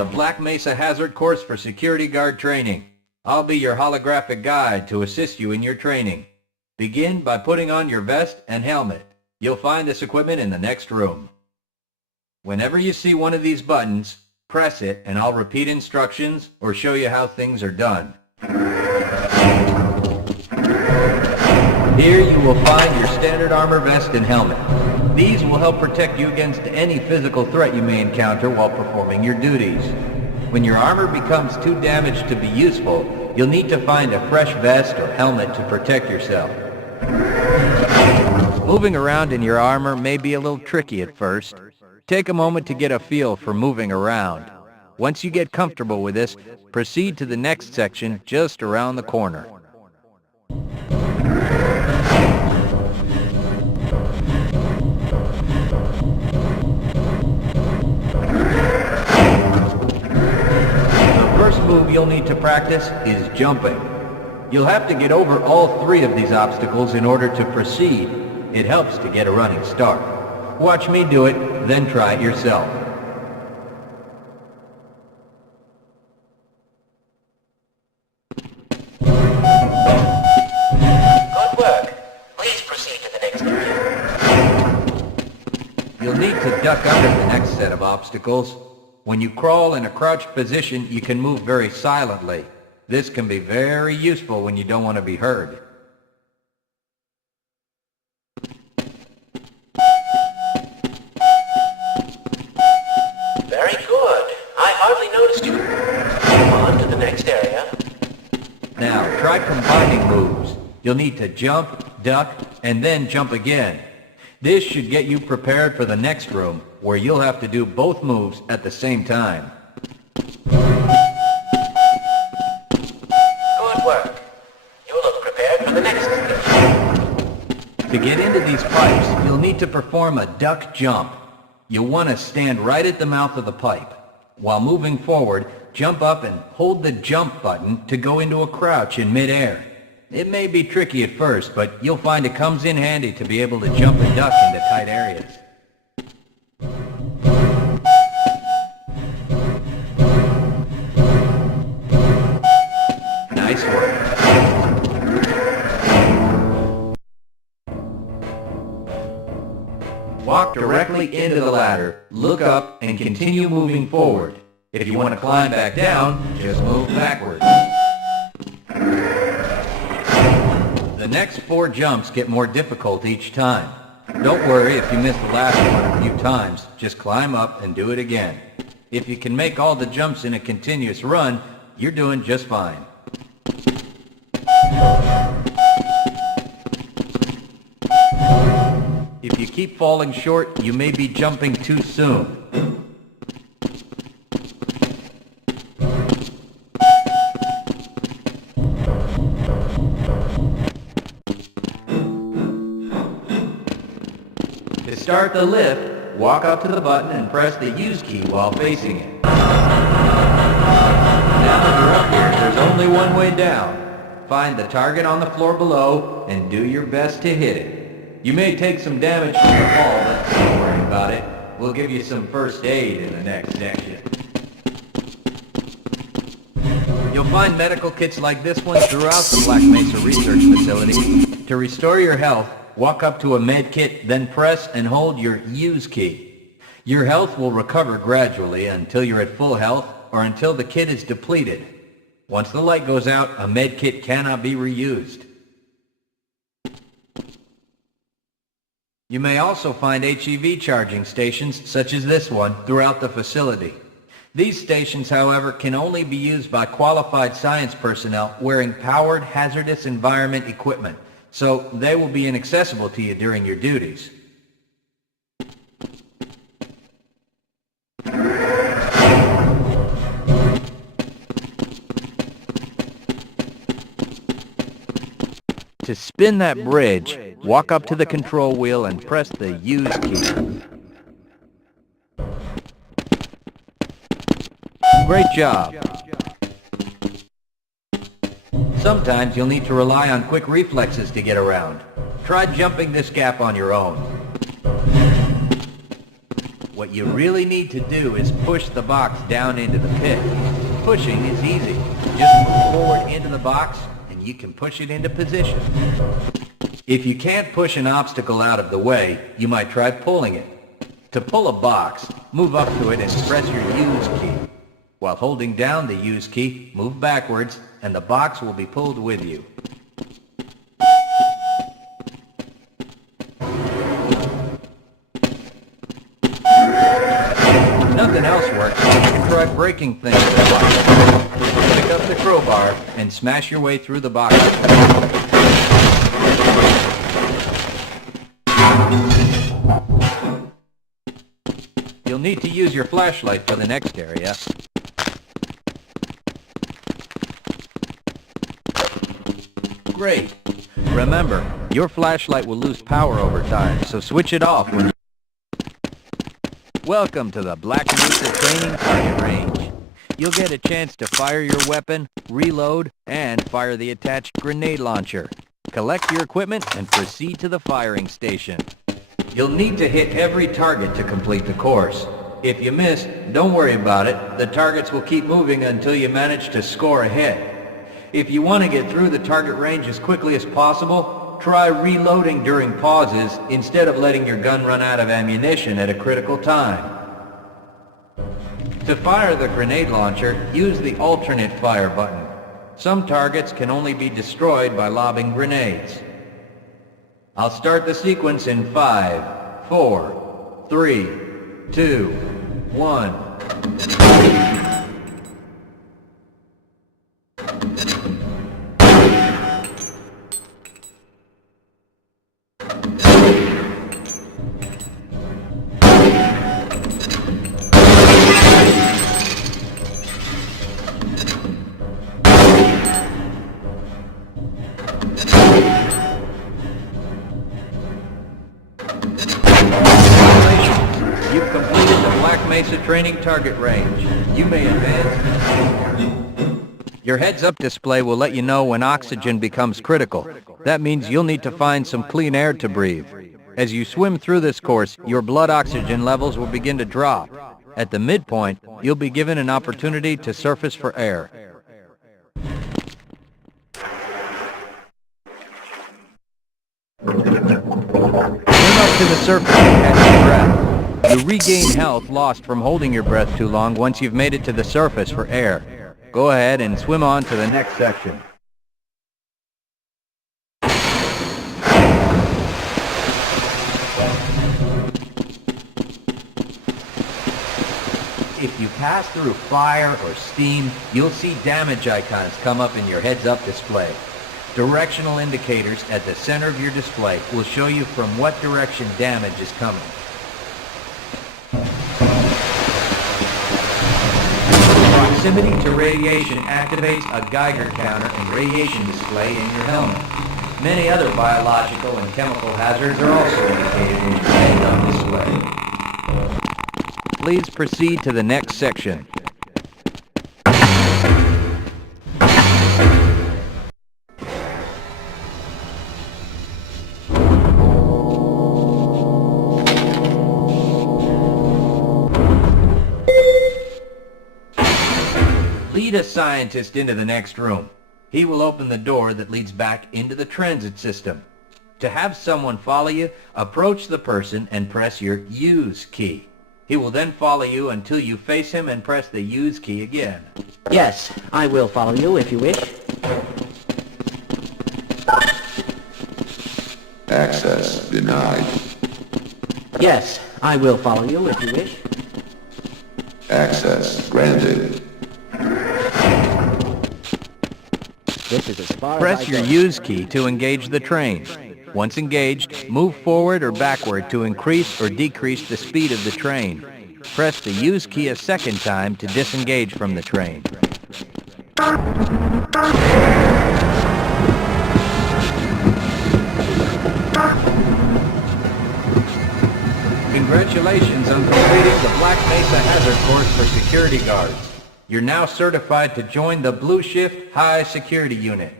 the Black Mesa Hazard Course for security guard training. I'll be your holographic guide to assist you in your training. Begin by putting on your vest and helmet. You'll find this equipment in the next room. Whenever you see one of these buttons, press it and I'll repeat instructions or show you how things are done. Here you will find your standard armor vest and helmet. These will help protect you against any physical threat you may encounter while performing your duties. When your armor becomes too damaged to be useful, you'll need to find a fresh vest or helmet to protect yourself. Moving around in your armor may be a little tricky at first. Take a moment to get a feel for moving around. Once you get comfortable with this, proceed to the next section just around the corner. The first move you'll need to practice is jumping. You'll have to get over all three of these obstacles in order to proceed. It helps to get a running start. Watch me do it, then try it yourself. Good work. Please proceed to the next area. You'll need to duck under the next set of obstacles. When you crawl in a crouched position, you can move very silently. This can be very useful when you don't want to be heard. Very good. I hardly noticed you. Move on to the next area. Now, try combining moves. You'll need to jump, duck, and then jump again. This should get you prepared for the next room, where you'll have to do both moves at the same time. Good work. You look prepared for the next stage. To get into these pipes, you'll need to perform a duck jump. You'll want to stand right at the mouth of the pipe. While moving forward, jump up and hold the jump button to go into a crouch in midair. It may be tricky at first, but you'll find it comes in handy to be able to jump and duck into tight areas. Nice work. Walk directly into the ladder, look up, and continue moving forward. If you want to climb back down, just move backwards. The next 4 jumps get more difficult each time. Don't worry if you miss the last one a few times, just climb up and do it again. If you can make all the jumps in a continuous run, you're doing just fine. If you keep falling short, you may be jumping too soon. To start the lift, walk up to the button and press the use key while facing it. Now that you're up here, there's only one way down. Find the target on the floor below and do your best to hit it. You may take some damage from the fall, but don't worry about it. We'll give you some first aid in the next section. You'll find medical kits like this one throughout the Black Mesa Research Facility. To restore your health, walk up to a med kit, then press and hold your use key. Your health will recover gradually until you're at full health or until the kit is depleted. Once the light goes out, a med kit cannot be reused. You may also find HEV charging stations, such as this one, throughout the facility. These stations, however, can only be used by qualified science personnel wearing powered hazardous environment equipment, so they will be inaccessible to you during your duties. To spin that bridge, walk up to the control wheel and press the use key. Great job. Sometimes you'll need to rely on quick reflexes to get around. Try jumping this gap on your own. What What you really need to do is push the box down into the pit. Pushing is easy. Just move forward into the box and you can push it into position. If you can't push an obstacle out of the way, you might try pulling it. To pull a box, move up to it and press your use key. While holding down the use key, move backwards and the box will be pulled with you. If nothing else works, you can try breaking things with the box. Pick up the crowbar and smash your way through the box. You'll need to use your flashlight for the next area. Great. Remember, your flashlight will lose power over time, so switch it off when you... Welcome to the Black Mesa Training Target Range. You'll get a chance to fire your weapon, reload, and fire the attached grenade launcher. Collect your equipment and proceed to the firing station. You'll need to hit every target to complete the course. If you miss, don't worry about it. The targets will keep moving until you manage to score a hit. If you want to get through the target range as quickly as possible, try reloading during pauses instead of letting your gun run out of ammunition at a critical time. To fire the grenade launcher, use the alternate fire button. Some targets can only be destroyed by lobbing grenades. I'll start the sequence in 5, 4, 3, 2, 1. You've completed the Black Mesa Training Target Range. You may advance. Your heads-up display will let you know when oxygen becomes critical. That means you'll need to find some clean air to breathe. As you swim through this course, your blood oxygen levels will begin to drop. At the midpoint, you'll be given an opportunity to surface for air. Swim up to the surface and catch your breath. You regain health lost from holding your breath too long once you've made it to the surface for air. Go ahead and swim on to the next section. If you pass through fire or steam, you'll see damage icons come up in your heads-up display. Directional indicators at the center of your display will show you from what direction damage is coming. Proximity to radiation activates a Geiger counter and radiation display in your helmet. Many other biological and chemical hazards are also indicated in your heads-up display. Please proceed to the next section. Lead a scientist into the next room. He will open the door that leads back into the transit system. To have someone follow you, approach the person and press your use key. He will then follow you until you face him and press the use key again. Yes, I will follow you if you wish. Access denied. Yes, I will follow you if you wish. Access granted. This is as far Press as I your go. use key to engage the train. Once engaged, move forward or backward to increase or decrease the speed of the train. Press the use key a second time to disengage from the train. Congratulations on completing the Black Mesa Hazard Course for security guards. You're now certified to join the Blue Shift High Security Unit.